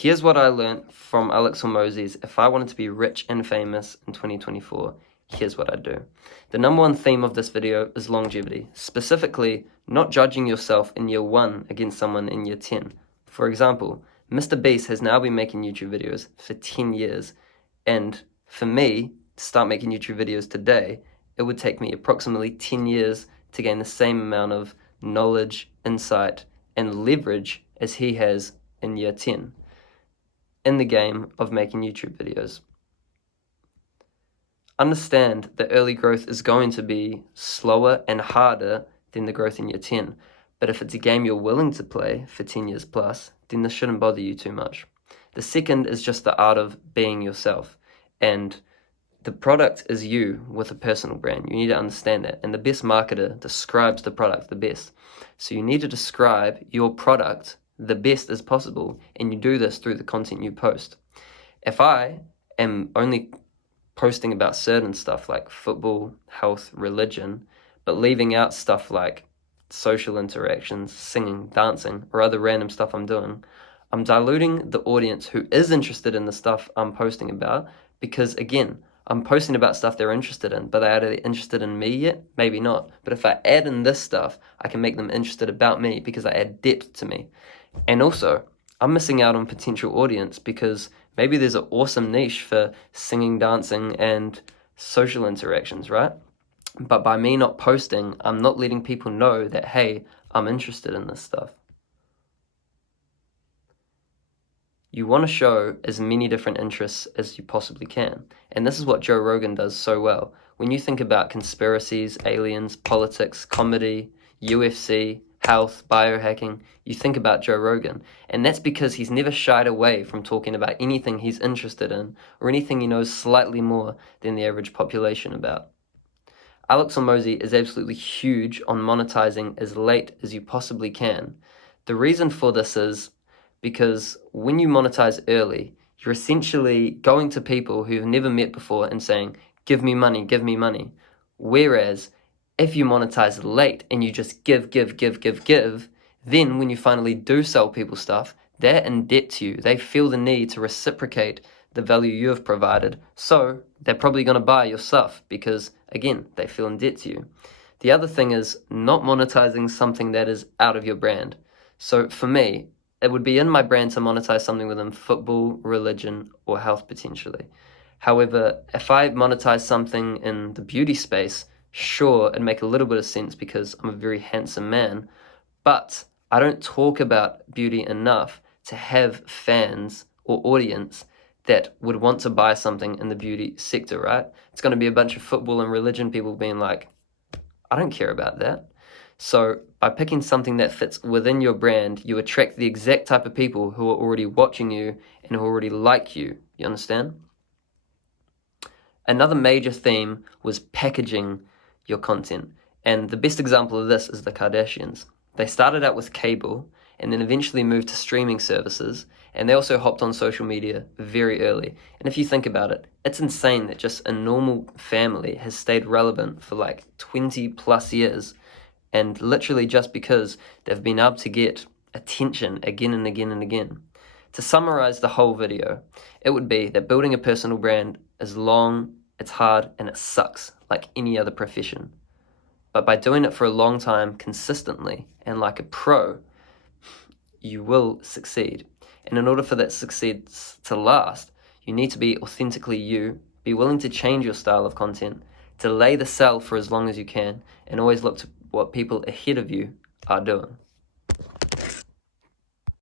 Here's what I learned from Alex Hormozi's if I wanted to be rich and famous in 2024, here's what I'd do. The number one theme of this video is longevity, specifically not judging yourself in year 1 against someone in year 10. For example, Mr. Beast has now been making YouTube videos for 10 years, and for me to start making YouTube videos today, it would take me approximately 10 years to gain the same amount of knowledge, insight, and leverage as he has in year 10 in the game of making YouTube videos. Understand that early growth is going to be slower and harder than the growth in year 10, but if it's a game you're willing to play for 10 years plus, then this shouldn't bother you too much. The second is just the art of being yourself, and the product is you with a personal brand. You need to understand that, and the best marketer describes the product the best. So you need to describe your product the best as possible, and you do this through the content you post. If I am only posting about certain stuff like football, health, religion, but leaving out stuff like social interactions, singing, dancing, or other random stuff I'm doing, I'm diluting the audience who is interested in the stuff I'm posting about, because again, I'm posting about stuff they're interested in, but are they interested in me yet? Maybe not. But if I add in this stuff, I can make them interested about me because I add depth to me. And also, I'm missing out on potential audience because maybe there's an awesome niche for singing, dancing, and social interactions, right? But by me not posting, I'm not letting people know that, hey, I'm interested in this stuff. You want to show as many different interests as you possibly can. And this is what Joe Rogan does so well. When you think about conspiracies, aliens, politics, comedy, UFC, health, biohacking, you think about Joe Rogan. And that's because he's never shied away from talking about anything he's interested in or anything he knows slightly more than the average population about. Alex Hormozi is absolutely huge on monetizing as late as you possibly can. The reason for this is because when you monetize early, you're essentially going to people who you've never met before and saying, give me money, give me money. Whereas if you monetize late and you just give, then when you finally do sell people stuff, they're in debt to you. They feel the need to reciprocate the value you have provided. So they're probably going to buy your stuff because, again, they feel in debt to you. The other thing is not monetizing something that is out of your brand. So for me, it would be in my brand to monetize something within football, religion, or health potentially. However, if I monetize something in the beauty space, sure, it'd make a little bit of sense because I'm a very handsome man, but I don't talk about beauty enough to have fans or audience that would want to buy something in the beauty sector, right? It's going to be a bunch of football and religion people being like, I don't care about that. So by picking something that fits within your brand, you attract the exact type of people who are already watching you and who already like you. You understand? Another major theme was packaging your content. And the best example of this is the Kardashians. They started out with cable and then eventually moved to streaming services. And they also hopped on social media very early. And if you think about it, it's insane that just a normal family has stayed relevant for like 20 plus years. And literally just because they've been able to get attention again and again and again. To summarize the whole video, it would be that building a personal brand is long, it's hard, and it sucks like any other profession. But by doing it for a long time, consistently, and like a pro, you will succeed. And in order for that succeed to last, you need to be authentically you, be willing to change your style of content, delay the sell for as long as you can, and always look to what people ahead of you are doing.